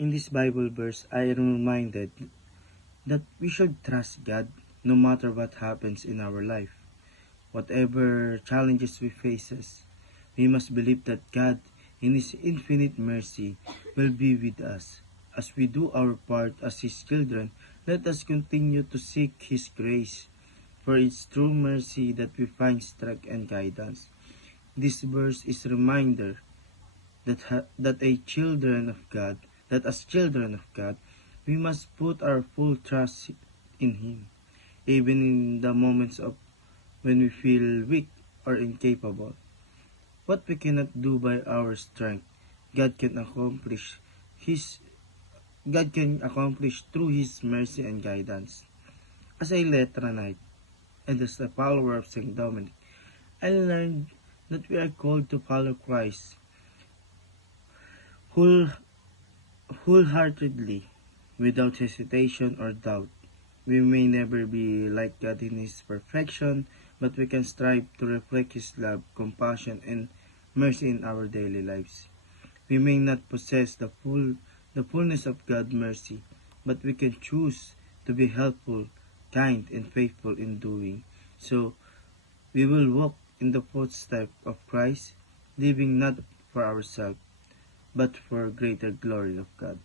In this Bible verse, I am reminded that we should trust God no matter what happens in our life. Whatever challenges we faces, we must believe that God, in His infinite mercy, will be with us. As we do our part as His children, let us continue to seek His grace, for it's through mercy that we find strength and guidance. This verse is a reminder that as children of God, we must put our full trust in Him, even in the moments of when we feel weak or incapable. What we cannot do by our strength, God can accomplish His God can accomplish through His mercy and guidance. As I letter night, and as a follower of Saint Dominic, I learned that we are called to follow Christ whole, wholeheartedly, without hesitation or doubt. We may never be like God in His perfection, but we can strive to reflect His love, compassion, and mercy in our daily lives. We may not possess the fullness of God's mercy, but we can choose to be helpful, kind, and faithful in doing. So, we will walk in the footsteps of Christ, living not for ourselves, but for greater glory of God.